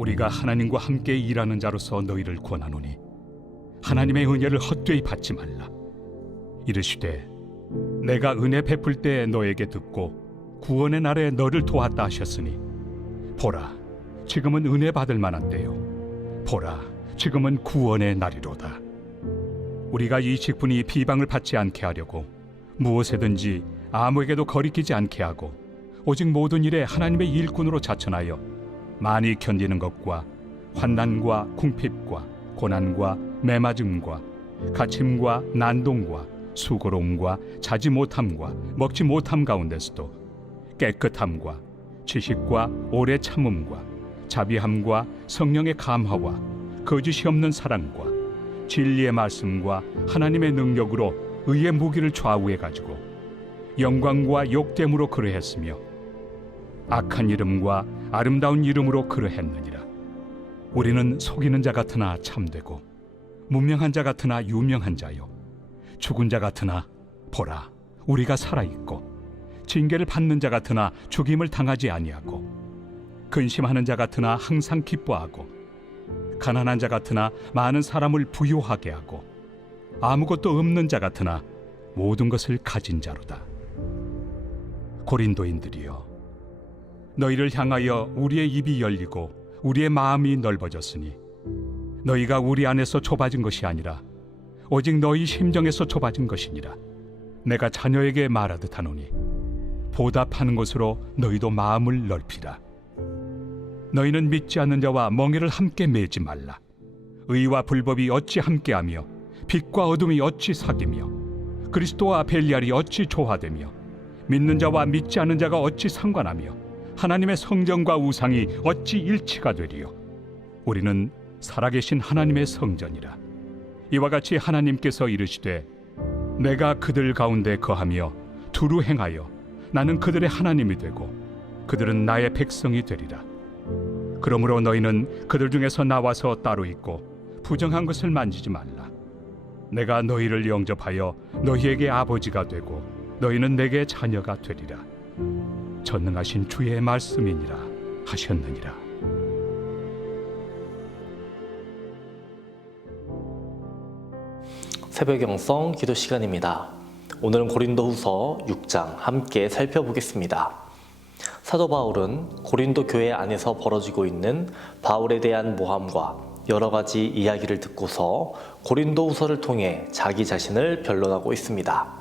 우리가 하나님과 함께 일하는 자로서 너희를 권하노니 하나님의 은혜를 헛되이 받지 말라. 이르시되 내가 은혜 베풀 때 너에게 듣고 구원의 날에 너를 도왔다 하셨으니 보라, 지금은 은혜 받을 만한 때요, 보라, 지금은 구원의 날이로다. 우리가 이 직분이 비방을 받지 않게 하려고 무엇에든지 아무에게도 거리끼지 않게 하고 오직 모든 일에 하나님의 일꾼으로 자천하여 많이 견디는 것과 환난과 궁핍과 고난과 매맞음과 갇힘과 난동과 수고로움과 자지 못함과 먹지 못함 가운데서도 깨끗함과 지식과 오래 참음과 자비함과 성령의 감화와 거짓이 없는 사랑과 진리의 말씀과 하나님의 능력으로 의의 무기를 좌우해 가지고 영광과 욕됨으로 그러했으며 악한 이름과 아름다운 이름으로 그러했느니라. 우리는 속이는 자 같으나 참되고 무명한 자 같으나 유명한 자요, 죽은 자 같으나 보라, 우리가 살아있고 징계를 받는 자 같으나 죽임을 당하지 아니하고 근심하는 자 같으나 항상 기뻐하고 가난한 자 같으나 많은 사람을 부요하게 하고 아무것도 없는 자 같으나 모든 것을 가진 자로다. 고린도인들이여, 너희를 향하여 우리의 입이 열리고 우리의 마음이 넓어졌으니 너희가 우리 안에서 좁아진 것이 아니라 오직 너희 심정에서 좁아진 것이니라. 내가 자녀에게 말하듯 하노니 보답하는 것으로 너희도 마음을 넓히라. 너희는 믿지 않는 자와 멍에를 함께 매지 말라. 의와 불법이 어찌 함께하며 빛과 어둠이 어찌 사귀며 그리스도와 벨리알이 어찌 조화되며 믿는 자와 믿지 않는 자가 어찌 상관하며 하나님의 성전과 우상이 어찌 일치가 되리요. 우리는 살아계신 하나님의 성전이라. 이와 같이 하나님께서 이르시되 내가 그들 가운데 거하며 두루 행하여 나는 그들의 하나님이 되고 그들은 나의 백성이 되리라. 그러므로 너희는 그들 중에서 나와서 따로 있고 부정한 것을 만지지 말라. 내가 너희를 영접하여 너희에게 아버지가 되고 너희는 내게 자녀가 되리라. 전능하신 주의 말씀이니라 하셨느니라. 새벽 영성 기도 시간입니다. 오늘은 고린도후서 6장 함께 살펴보겠습니다. 사도 바울은 고린도 교회 안에서 벌어지고 있는 바울에 대한 모함과 여러 가지 이야기를 듣고서 고린도후서를 통해 자기 자신을 변론하고 있습니다.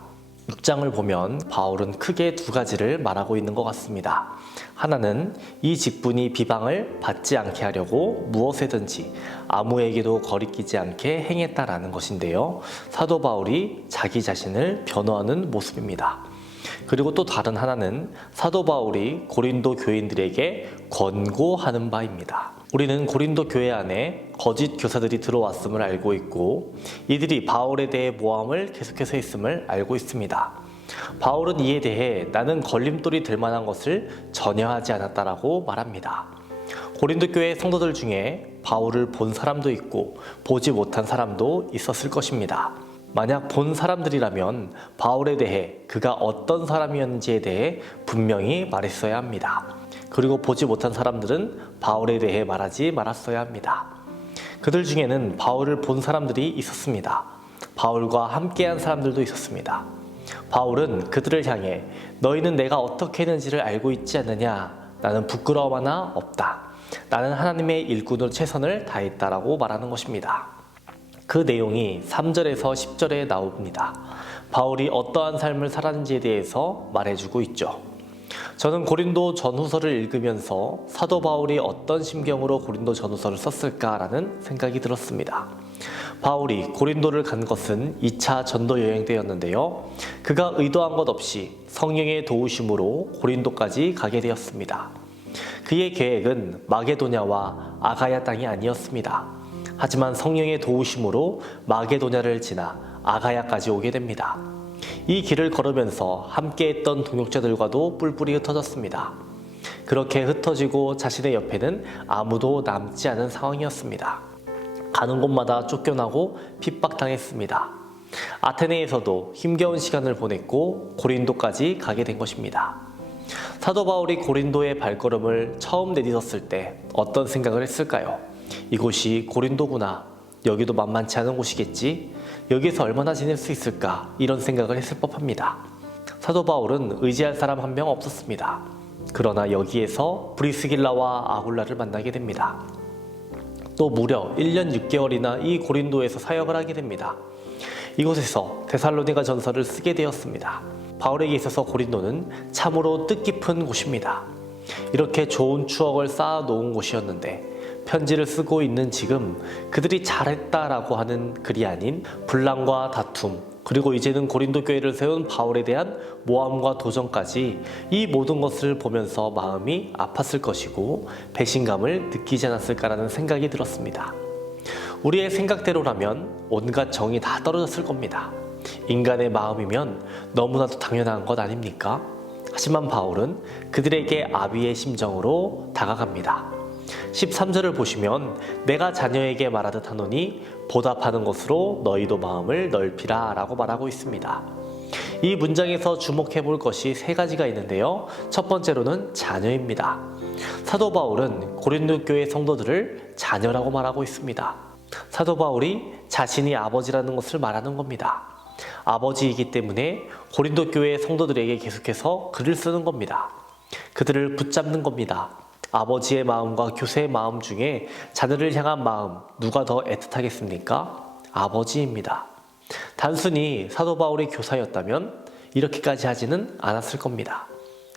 6장을 보면 바울은 크게 두 가지를 말하고 있는 것 같습니다. 하나는 이 직분이 비방을 받지 않게 하려고 무엇에든지 아무에게도 거리끼지 않게 행했다라는 것인데요. 사도 바울이 자기 자신을 변호하는 모습입니다. 그리고 또 다른 하나는 사도 바울이 고린도 교인들에게 권고하는 바입니다. 우리는 고린도 교회 안에 거짓 교사들이 들어왔음을 알고 있고 이들이 바울에 대해 모함을 계속해서 했음을 알고 있습니다. 바울은 이에 대해 나는 걸림돌이 될 만한 것을 전혀 하지 않았다라고 말합니다. 고린도 교회 성도들 중에 바울을 본 사람도 있고 보지 못한 사람도 있었을 것입니다. 만약 본 사람들이라면 바울에 대해 그가 어떤 사람이었는지에 대해 분명히 말했어야 합니다. 그리고 보지 못한 사람들은 바울에 대해 말하지 말았어야 합니다. 그들 중에는 바울을 본 사람들이 있었습니다. 바울과 함께한 사람들도 있었습니다. 바울은 그들을 향해 너희는 내가 어떻게 했는지를 알고 있지 않느냐? 나는 부끄러움 하나 없다. 나는 하나님의 일꾼으로 최선을 다했다라고 말하는 것입니다. 그 내용이 3절에서 10절에 나옵니다. 바울이 어떠한 삶을 살았는지에 대해서 말해주고 있죠. 저는 고린도 전후서를 읽으면서 사도 바울이 어떤 심경으로 고린도 전후서를 썼을까라는 생각이 들었습니다. 바울이 고린도를 간 것은 2차 전도 여행 때였는데요. 그가 의도한 것 없이 성령의 도우심으로 고린도까지 가게 되었습니다. 그의 계획은 마게도냐와 아가야 땅이 아니었습니다. 하지만 성령의 도우심으로 마게도냐를 지나 아가야까지 오게 됩니다. 이 길을 걸으면서 함께했던 동역자들과도 뿔뿔이 흩어졌습니다. 그렇게 흩어지고 자신의 옆에는 아무도 남지 않은 상황이었습니다. 가는 곳마다 쫓겨나고 핍박당했습니다. 아테네에서도 힘겨운 시간을 보냈고 고린도까지 가게 된 것입니다. 사도 바울이 고린도의 발걸음을 처음 내딛었을 때 어떤 생각을 했을까요? 이곳이 고린도구나. 여기도 만만치 않은 곳이겠지? 여기서 얼마나 지낼 수 있을까? 이런 생각을 했을 법합니다. 사도 바울은 의지할 사람 한 명 없었습니다. 그러나 여기에서 브리스길라와 아굴라를 만나게 됩니다. 또 무려 1년 6개월이나 이 고린도에서 사역을 하게 됩니다. 이곳에서 데살로니가 전서를 쓰게 되었습니다. 바울에게 있어서 고린도는 참으로 뜻깊은 곳입니다. 이렇게 좋은 추억을 쌓아 놓은 곳이었는데 편지를 쓰고 있는 지금 그들이 잘했다라고 하는 글이 아닌 분란과 다툼, 그리고 이제는 고린도 교회를 세운 바울에 대한 모함과 도전까지 이 모든 것을 보면서 마음이 아팠을 것이고 배신감을 느끼지 않았을까라는 생각이 들었습니다. 우리의 생각대로라면 온갖 정이 다 떨어졌을 겁니다. 인간의 마음이면 너무나도 당연한 것 아닙니까? 하지만 바울은 그들에게 아비의 심정으로 다가갑니다. 13절을 보시면 내가 자녀에게 말하듯 하노니 보답하는 것으로 너희도 마음을 넓히라 라고 말하고 있습니다. 이 문장에서 주목해 볼 것이 세 가지가 있는데요. 첫 번째로는 자녀입니다. 사도 바울은 고린도 교회 성도들을 자녀라고 말하고 있습니다. 사도 바울이 자신이 아버지라는 것을 말하는 겁니다. 아버지이기 때문에 고린도 교회 성도들에게 계속해서 글을 쓰는 겁니다. 그들을 붙잡는 겁니다. 아버지의 마음과 교세의 마음 중에 자녀를 향한 마음 누가 더 애틋하겠습니까? 아버지입니다. 단순히 사도 바울이 교사였다면 이렇게까지 하지는 않았을 겁니다.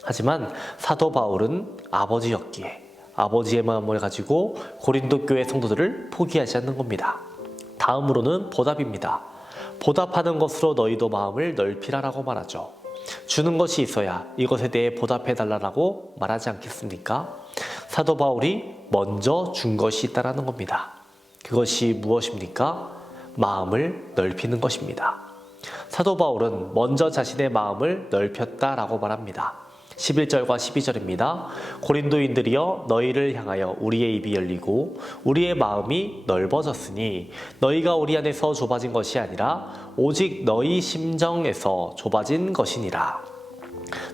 하지만 사도 바울은 아버지였기에 아버지의 마음을 가지고 고린도 교회 성도들을 포기하지 않는 겁니다. 다음으로는 보답입니다. 보답하는 것으로 너희도 마음을 넓히라라고 말하죠. 주는 것이 있어야 이것에 대해 보답해달라고 말하지 않겠습니까? 사도 바울이 먼저 준 것이 있다라는 겁니다. 그것이 무엇입니까? 마음을 넓히는 것입니다. 사도 바울은 먼저 자신의 마음을 넓혔다라고 말합니다. 11절과 12절입니다. 고린도인들이여 너희를 향하여 우리의 입이 열리고 우리의 마음이 넓어졌으니 너희가 우리 안에서 좁아진 것이 아니라 오직 너희 심정에서 좁아진 것이니라.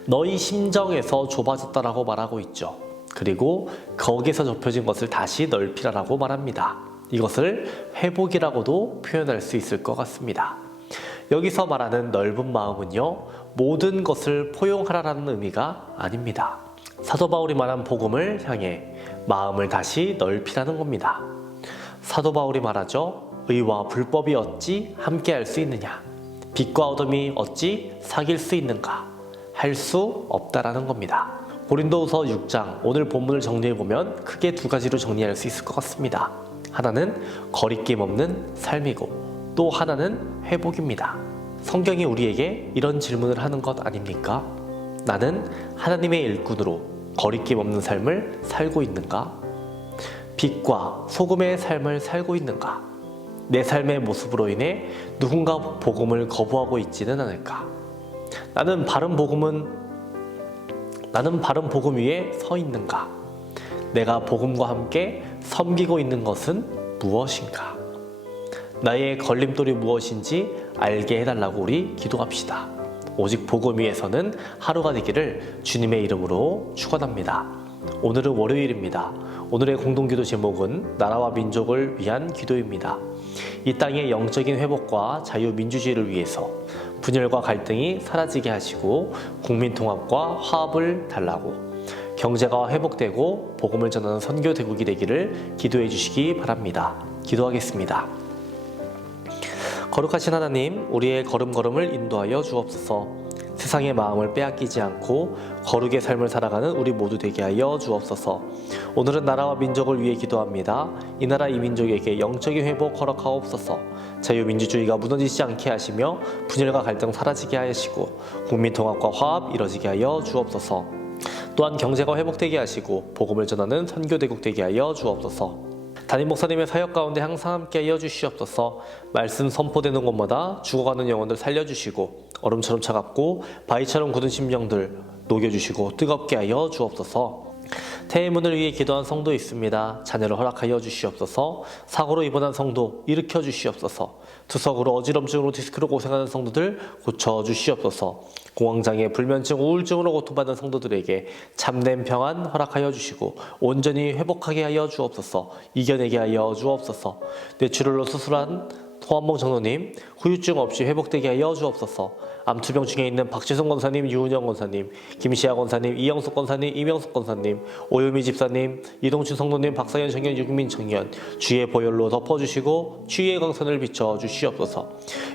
너희 심정에서 좁아졌다라고 말하고 있죠. 그리고 거기서 좁혀진 것을 다시 넓히라라고 말합니다. 이것을 회복이라고도 표현할 수 있을 것 같습니다. 여기서 말하는 넓은 마음은요, 모든 것을 포용하라라는 의미가 아닙니다. 사도 바울이 말한 복음을 향해 마음을 다시 넓히라는 겁니다. 사도 바울이 말하죠. 의와 불법이 어찌 함께 할 수 있느냐? 빛과 어둠이 어찌 사귈 수 있는가? 할 수 없다라는 겁니다. 고린도후서 6장 오늘 본문을 정리해보면 크게 두 가지로 정리할 수 있을 것 같습니다. 하나는 거리낌 없는 삶이고 또 하나는 회복입니다. 성경이 우리에게 이런 질문을 하는 것 아닙니까? 나는 하나님의 일꾼으로 거리낌 없는 삶을 살고 있는가? 빛과 소금의 삶을 살고 있는가? 내 삶의 모습으로 인해 누군가 복음을 거부하고 있지는 않을까? 나는 바른 복음 위에 서 있는가? 내가 복음과 함께 섬기고 있는 것은 무엇인가? 나의 걸림돌이 무엇인지 알게 해달라고 우리 기도합시다. 오직 복음 위에서는 하루가 되기를 주님의 이름으로 축원합니다. 오늘은 월요일입니다. 오늘의 공동기도 제목은 나라와 민족을 위한 기도입니다. 이 땅의 영적인 회복과 자유민주주의를 위해서 분열과 갈등이 사라지게 하시고 국민 통합과 화합을 달라고 경제가 회복되고 복음을 전하는 선교 대국이 되기를 기도해 주시기 바랍니다. 기도하겠습니다. 거룩하신 하나님, 우리의 걸음걸음을 인도하여 주옵소서. 세상의 마음을 빼앗기지 않고 거룩의 삶을 살아가는 우리 모두 되게 하여 주옵소서. 오늘은 나라와 민족을 위해 기도합니다. 이 나라 이 민족에게 영적인 회복 허락하옵소서. 자유민주주의가 무너지지 않게 하시며 분열과 갈등 사라지게 하시고 국민 통합과 화합 이뤄지게 하여 주옵소서. 또한 경제가 회복되게 하시고 복음을 전하는 선교대국 되게 하여 주옵소서. 담임 목사님의 사역 가운데 항상 함께 하여 주시옵소서. 말씀 선포되는 곳마다 죽어가는 영혼들 살려주시고 얼음처럼 차갑고 바위처럼 굳은 심령들 녹여주시고 뜨겁게 하여 주옵소서. 태의문을 위해 기도한 성도 있습니다. 자녀를 허락하여 주시옵소서. 사고로 입원한 성도 일으켜 주시옵소서. 투석으로 어지럼증으로 디스크로 고생하는 성도들 고쳐주시옵소서. 공황장애, 불면증, 우울증으로 고통받는 성도들에게 참된 평안 허락하여 주시고 온전히 회복하게 하여 주옵소서. 이겨내게 하여 주옵소서. 뇌출혈로 수술한 호환봉 장로님 후유증 없이 회복되게 하여 주옵소서. 암투병 중에 있는 박지성 권사님, 유은영 권사님, 김시아 권사님, 이영숙 권사님, 이명숙 권사님, 오유미 집사님, 이동춘 성도님, 박상현 청년, 유국민 청년 주의 보혈로 덮어주시고 주의 강선을 비춰주시옵소서.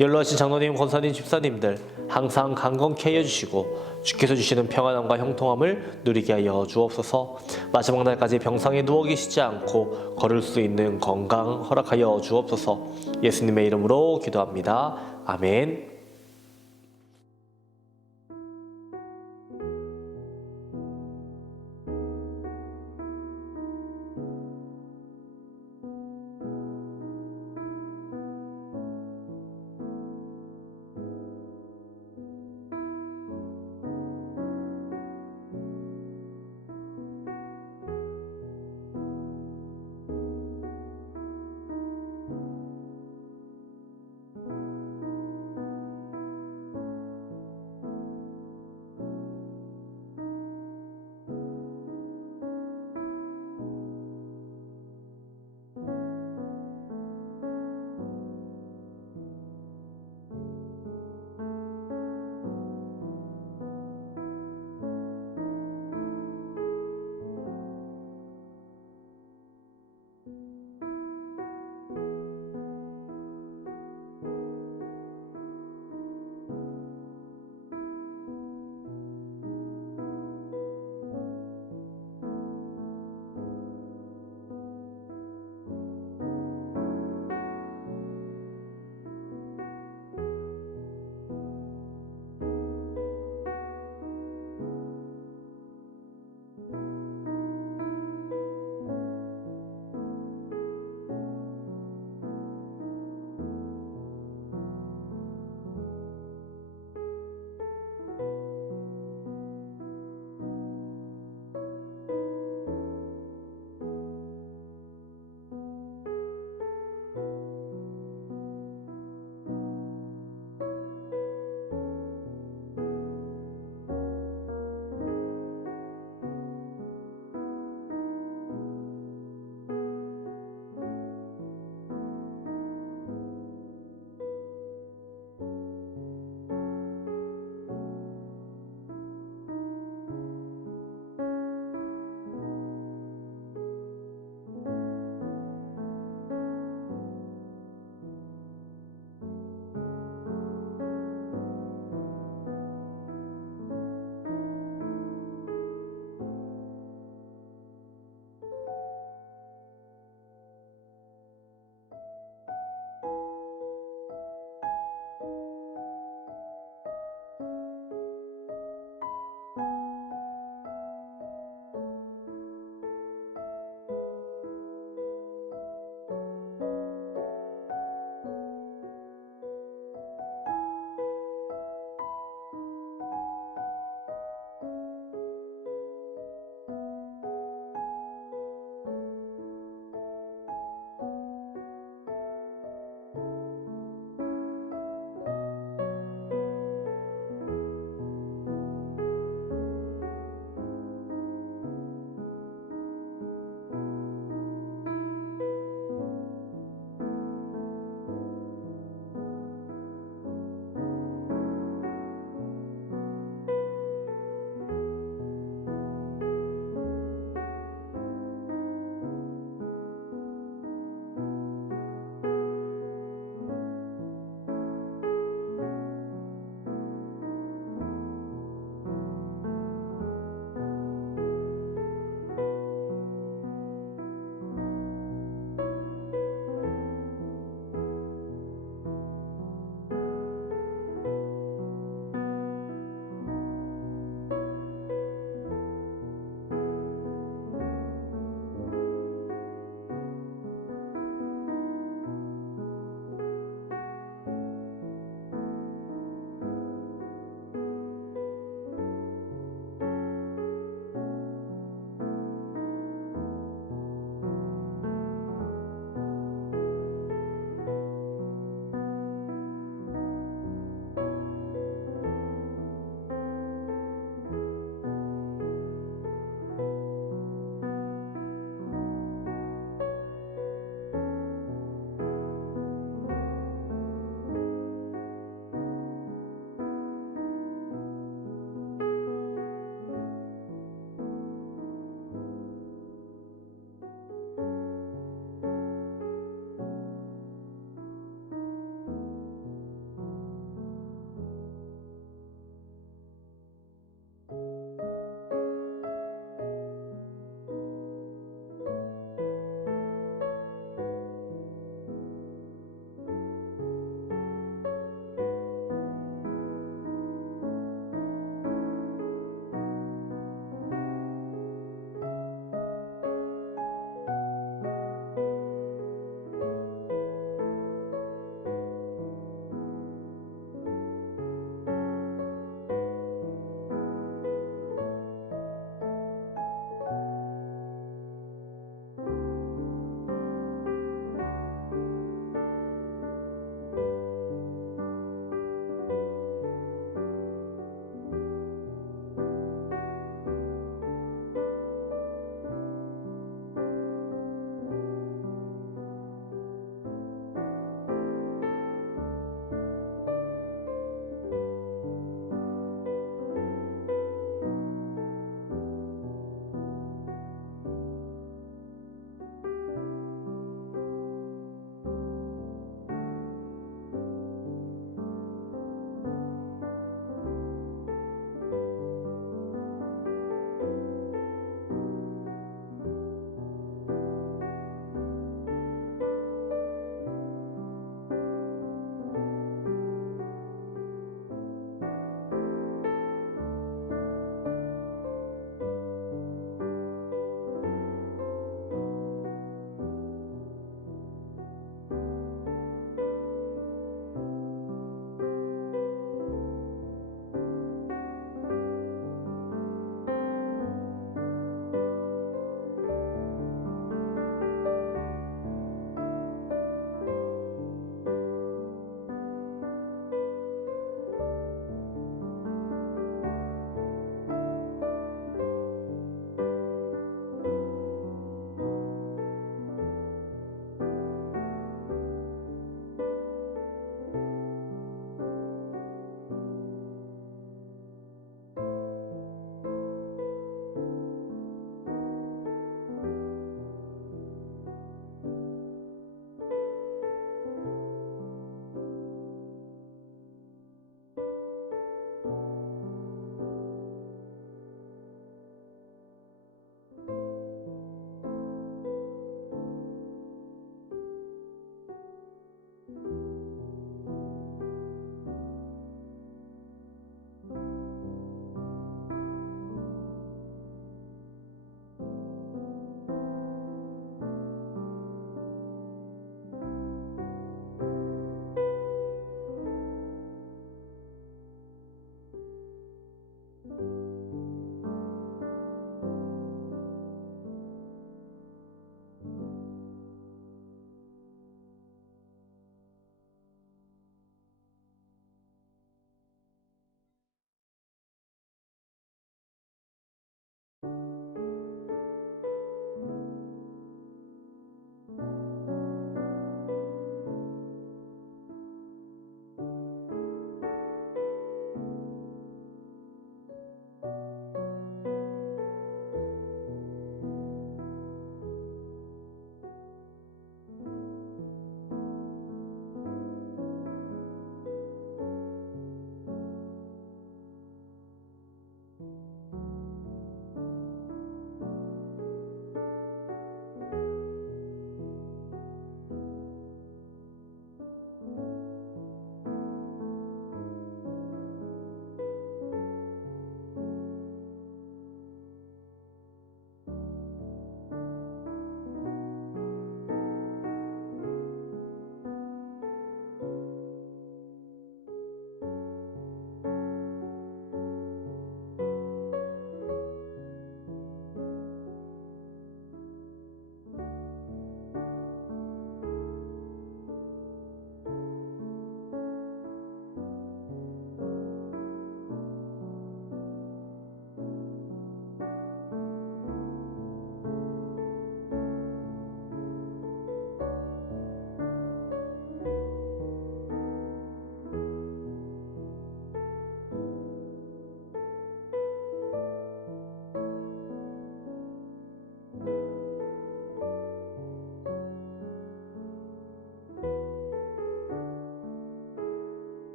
연로하신 장로님, 권사님, 집사님들 항상 강건케 하여 주시고 주께서 주시는 평안함과 형통함을 누리게 하여 주옵소서. 마지막 날까지 병상에 누워 계시지 않고 걸을 수 있는 건강 허락하여 주옵소서. 예수님의 이름으로 기도합니다. 아멘.